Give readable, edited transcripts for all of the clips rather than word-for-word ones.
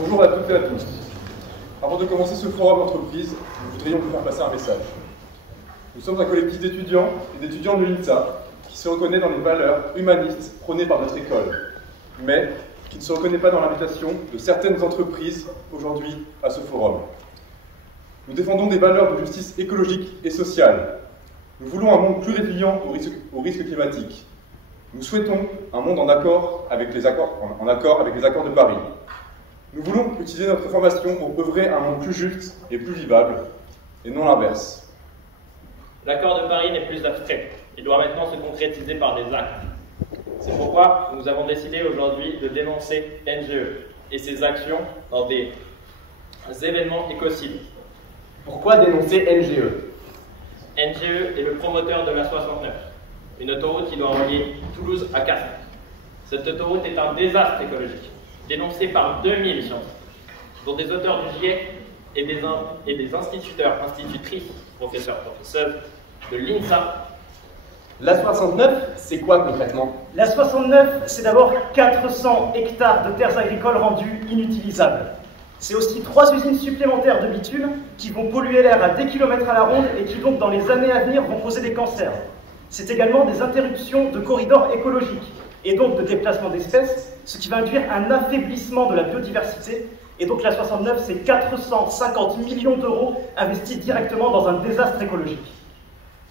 Bonjour à toutes et à tous. Avant de commencer ce forum d'entreprise, nous voudrions vous faire passer un message. Nous sommes un collectif d'étudiants et d'étudiants de l'INSA qui se reconnaît dans les valeurs humanistes prônées par notre école, mais qui ne se reconnaît pas dans l'invitation de certaines entreprises aujourd'hui à ce forum. Nous défendons des valeurs de justice écologique et sociale. Nous voulons un monde plus résilient aux risques climatiques. Nous souhaitons un monde en accord avec les accords de Paris. Nous voulons utiliser notre formation pour œuvrer un monde plus juste et plus vivable, et non l'inverse. L'accord de Paris n'est plus abstrait. Il doit maintenant se concrétiser par des actes. C'est pourquoi nous avons décidé aujourd'hui de dénoncer NGE et ses actions dans des événements écocides. Pourquoi dénoncer NGE? NGE est le promoteur de la 69, une autoroute qui doit relier Toulouse à Castres. Cette autoroute est un désastre écologique, dénoncé par 2000 scientifiques, dont des auteurs du GIEC et des instituteurs, institutrices, professeurs, professeuses de l'INSA. La 69, c'est quoi concrètement? La 69, c'est d'abord 400 hectares de terres agricoles rendues inutilisables. C'est aussi 3 usines supplémentaires de bitume qui vont polluer l'air à des kilomètres à la ronde et qui donc dans les années à venir vont causer des cancers. C'est également des interruptions de corridors écologiques et donc de déplacement d'espèces, ce qui va induire un affaiblissement de la biodiversité. Et donc la 69, c'est 450 millions d'euros investis directement dans un désastre écologique.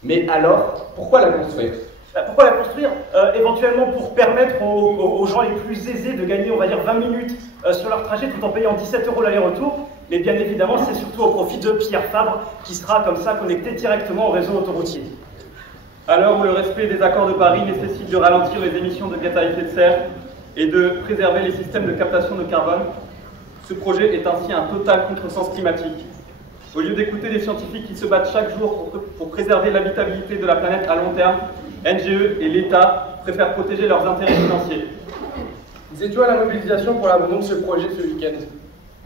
Mais alors, pourquoi la construire? Pourquoi la construire? Éventuellement pour permettre aux gens les plus aisés de gagner, on va dire, 20 minutes sur leur trajet tout en payant 17 € l'aller-retour. Mais bien évidemment, c'est surtout au profit de Pierre Fabre qui sera comme ça connecté directement au réseau autoroutier. À l'heure où le respect des accords de Paris nécessite de ralentir les émissions de gaz à effet de serre et de préserver les systèmes de captation de carbone, ce projet est ainsi un total contresens climatique. Au lieu d'écouter les scientifiques qui se battent chaque jour pour préserver l'habitabilité de la planète à long terme, NGE et l'État préfèrent protéger leurs intérêts financiers. Nous étions à la mobilisation pour l'abandon de ce projet ce week-end.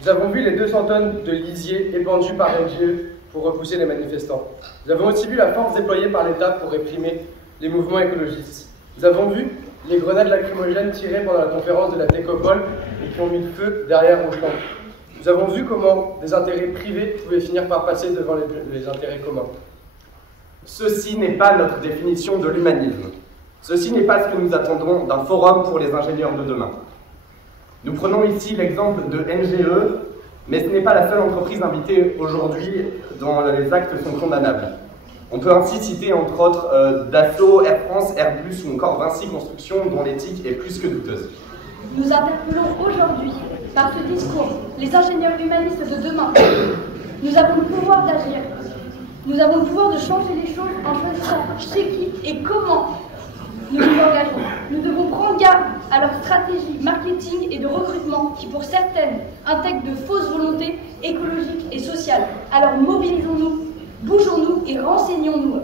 Nous avons vu les 200 tonnes de lisier épandues par NGE pour repousser les manifestants. Nous avons aussi vu la force déployée par l'État pour réprimer les mouvements écologistes. Nous avons vu les grenades lacrymogènes tirées pendant la conférence de la Técopole et qui ont mis le feu derrière Auchan. Nous avons vu comment des intérêts privés pouvaient finir par passer devant les intérêts communs. Ceci n'est pas notre définition de l'humanisme. Ceci n'est pas ce que nous attendons d'un forum pour les ingénieurs de demain. Nous prenons ici l'exemple de NGE, mais ce n'est pas la seule entreprise invitée aujourd'hui dont les actes sont condamnables. On peut ainsi citer entre autres Dassault, Air France, Airbus ou encore Vinci Construction dont l'éthique est plus que douteuse. Nous interpellons aujourd'hui, par ce discours, les ingénieurs humanistes de demain. Nous avons le pouvoir d'agir. Nous avons le pouvoir de changer les choses en choisissant chez qui et comment nous nous engageons. Nous devons prendre garde à leur stratégie marketing et de recrutement qui, pour certaines, intègrent de fausses volontés écologiques et sociales. Alors mobilisons-nous, bougeons-nous et renseignons-nous.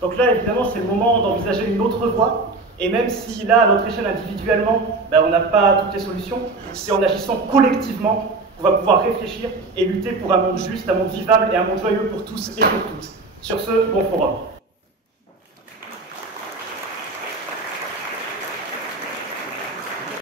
Donc là, évidemment, c'est le moment d'envisager une autre voie. Et même si là, à notre échelle individuellement, on n'a pas toutes les solutions, c'est en agissant collectivement qu'on va pouvoir réfléchir et lutter pour un monde juste, un monde vivable et un monde joyeux pour tous et pour toutes. Sur ce, bon forum.